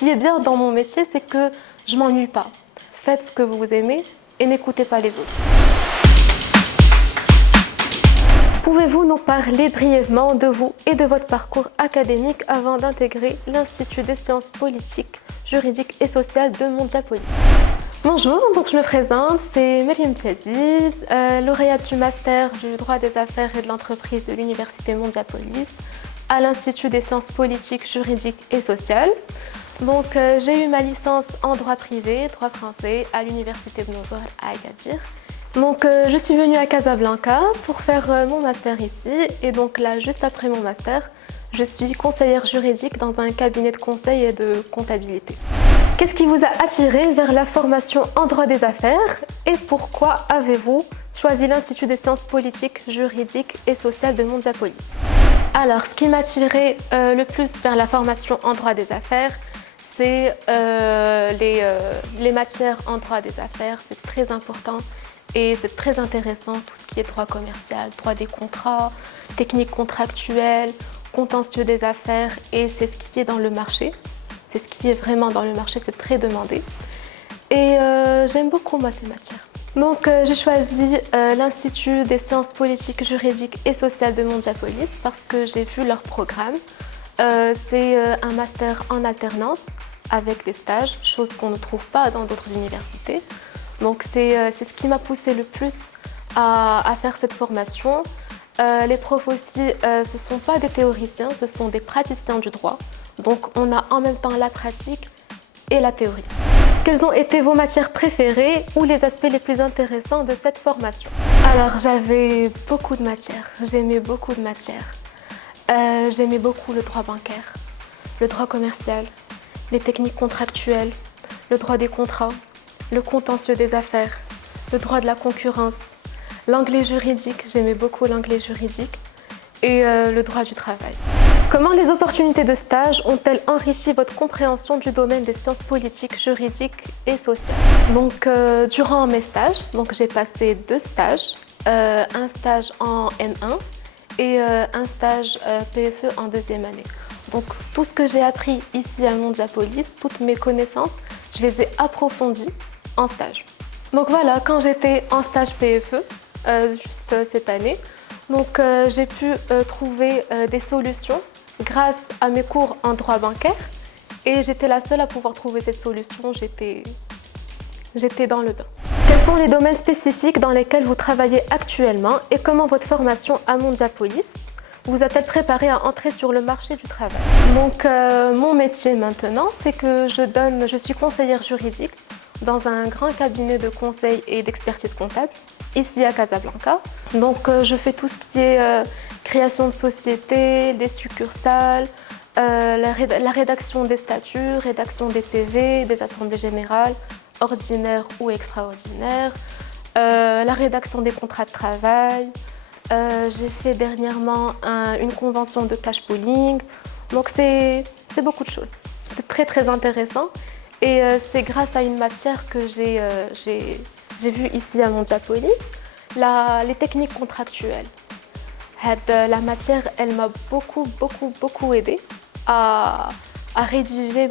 qui est bien dans mon métier, c'est que je m'ennuie pas. Faites ce que vous aimez et n'écoutez pas les autres. Pouvez-vous nous parler brièvement de vous et de votre parcours académique avant d'intégrer l'Institut des sciences politiques, juridiques et sociales de Mondiapolis? Bonjour, donc je me présente, c'est Meriem Tiazi, lauréate du master du droit des affaires et de l'entreprise de l'Université Mondiapolis à l'Institut des sciences politiques, juridiques et sociales. Donc j'ai eu ma licence en droit privé, droit français à l'Université de Nouvelle à Agadir. Donc je suis venue à Casablanca pour faire mon master ici et donc là juste après mon master, je suis conseillère juridique dans un cabinet de conseil et de comptabilité. Qu'est-ce qui vous a attiré vers la formation en droit des affaires et pourquoi avez-vous choisi l'Institut des sciences politiques, juridiques et sociales de Mondiapolis? Alors, ce qui m'a attiré le plus vers la formation en droit des affaires, c'est les matières en droit des affaires, c'est très important et c'est très intéressant, tout ce qui est droit commercial, droit des contrats, techniques contractuelles, contentieux des affaires et c'est ce qui est dans le marché. C'est ce qui est vraiment dans le marché, c'est très demandé. Et j'aime beaucoup moi ces matières. Donc j'ai choisi l'Institut des sciences politiques, juridiques et sociales de Mondiapolis parce que j'ai vu leur programme. C'est un master en alternance avec des stages, chose qu'on ne trouve pas dans d'autres universités. Donc c'est ce qui m'a poussé le plus à faire cette formation. Les profs aussi, ce ne sont pas des théoriciens, ce sont des praticiens du droit. Donc on a en même temps la pratique et la théorie. Quelles ont été vos matières préférées ou les aspects les plus intéressants de cette formation? Alors j'avais beaucoup de matières, j'aimais beaucoup de matières. J'aimais beaucoup le droit bancaire, le droit commercial, les techniques contractuelles, le droit des contrats, le contentieux des affaires, le droit de la concurrence, l'anglais juridique, j'aimais beaucoup l'anglais juridique et le droit du travail. Comment les opportunités de stage ont-elles enrichi votre compréhension du domaine des sciences politiques, juridiques et sociales? Donc, durant mes stages, j'ai passé 2 stages, un stage en N1 et un stage PFE en 2e année. Donc, tout ce que j'ai appris ici à Mondiapolis, toutes mes connaissances, je les ai approfondies en stage. Donc voilà, quand j'étais en stage PFE, juste cette année, donc j'ai pu trouver des solutions grâce à mes cours en droit bancaire et j'étais la seule à pouvoir trouver cette solution, j'étais dans le bain. Quels sont les domaines spécifiques dans lesquels vous travaillez actuellement et comment votre formation à Mondiapolis vous a-t-elle préparé à entrer sur le marché du travail? Donc mon métier maintenant, c'est que je suis conseillère juridique dans un grand cabinet de conseil et d'expertise comptable ici à Casablanca. Donc je fais tout ce qui est création de société, des succursales, la rédaction des statuts, rédaction des PV, des assemblées générales, ordinaires ou extraordinaires, la rédaction des contrats de travail. J'ai fait dernièrement une convention de cash pooling. Donc c'est beaucoup de choses. C'est très intéressant et c'est grâce à une matière que j'ai vue ici à Mondiapolis, les techniques contractuelles. La matière, elle m'a beaucoup aidée à rédiger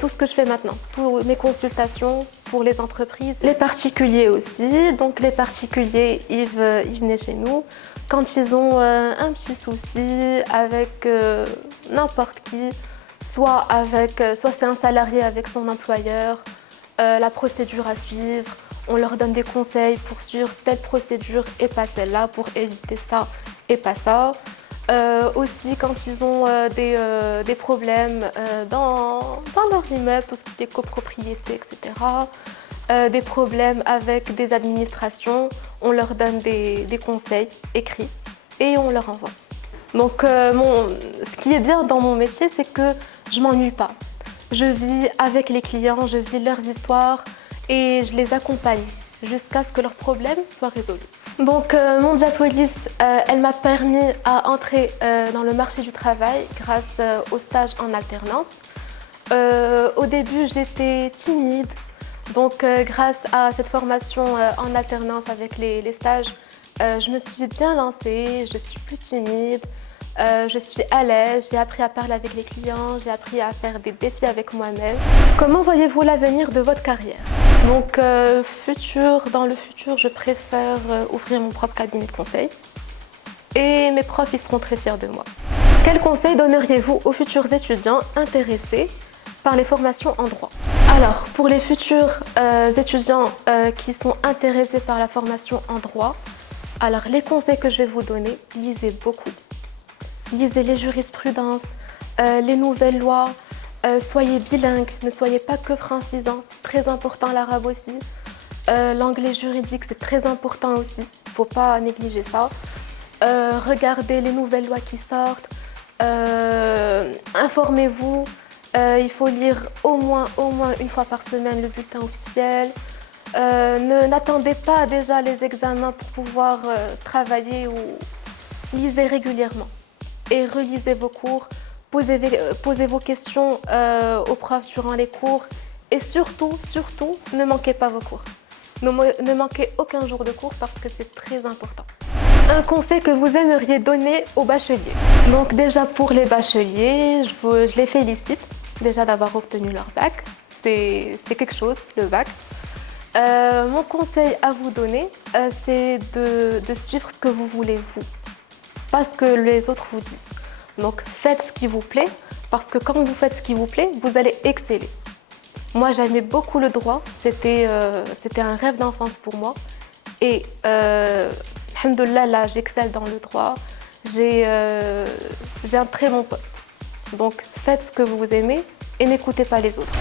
tout ce que je fais maintenant, toutes mes consultations pour les entreprises, les particuliers aussi. Donc les particuliers, ils venaient chez nous quand ils ont un petit souci avec n'importe qui, soit c'est un salarié avec son employeur, la procédure à suivre. On leur donne des conseils pour suivre telle procédure et pas celle-là, pour éviter ça et pas ça. Aussi quand ils ont des problèmes dans leur immeuble, tout ce qui est copropriété, etc. Des problèmes avec des administrations, on leur donne des conseils écrits et on leur envoie. Donc ce qui est bien dans mon métier, c'est que je m'ennuie pas. Je vis avec les clients, je vis leurs histoires et je les accompagne jusqu'à ce que leurs problèmes soient résolus. Donc Mondiapolis, elle m'a permis à entrer dans le marché du travail grâce au stage en alternance. Au début, j'étais timide, donc grâce à cette formation en alternance avec les stages, je me suis bien lancée, je suis plus timide. Je suis à l'aise, j'ai appris à parler avec les clients, j'ai appris à faire des défis avec moi-même. Comment voyez-vous l'avenir de votre carrière? Donc, dans le futur, je préfère ouvrir mon propre cabinet de conseil et mes profs ils seront très fiers de moi. Quels conseils donneriez-vous aux futurs étudiants intéressés par les formations en droit? Alors, pour les futurs étudiants qui sont intéressés par la formation en droit, alors les conseils que je vais vous donner, lisez beaucoup. Lisez les jurisprudences, les nouvelles lois, soyez bilingue, ne soyez pas que francisant, c'est très important l'arabe aussi. L'anglais juridique, c'est très important aussi, il ne faut pas négliger ça. Regardez les nouvelles lois qui sortent, informez-vous. Il faut lire au moins une fois par semaine le bulletin officiel. N'attendez pas déjà les examens pour pouvoir travailler ou lisez régulièrement et relisez vos cours, posez vos questions aux profs durant les cours et surtout, ne manquez pas vos cours. Ne manquez aucun jour de cours parce que c'est très important. Un conseil que vous aimeriez donner aux bacheliers. Donc déjà pour les bacheliers, je les félicite déjà d'avoir obtenu leur bac. C'est quelque chose, le bac. Mon conseil à vous donner, c'est de suivre ce que vous voulez vous, pas ce que les autres vous disent. Donc faites ce qui vous plaît, parce que quand vous faites ce qui vous plaît, vous allez exceller. Moi j'aimais beaucoup le droit, c'était un rêve d'enfance pour moi. Et alhamdoulilah, là j'excelle dans le droit, j'ai un très bon poste. Donc faites ce que vous aimez et n'écoutez pas les autres.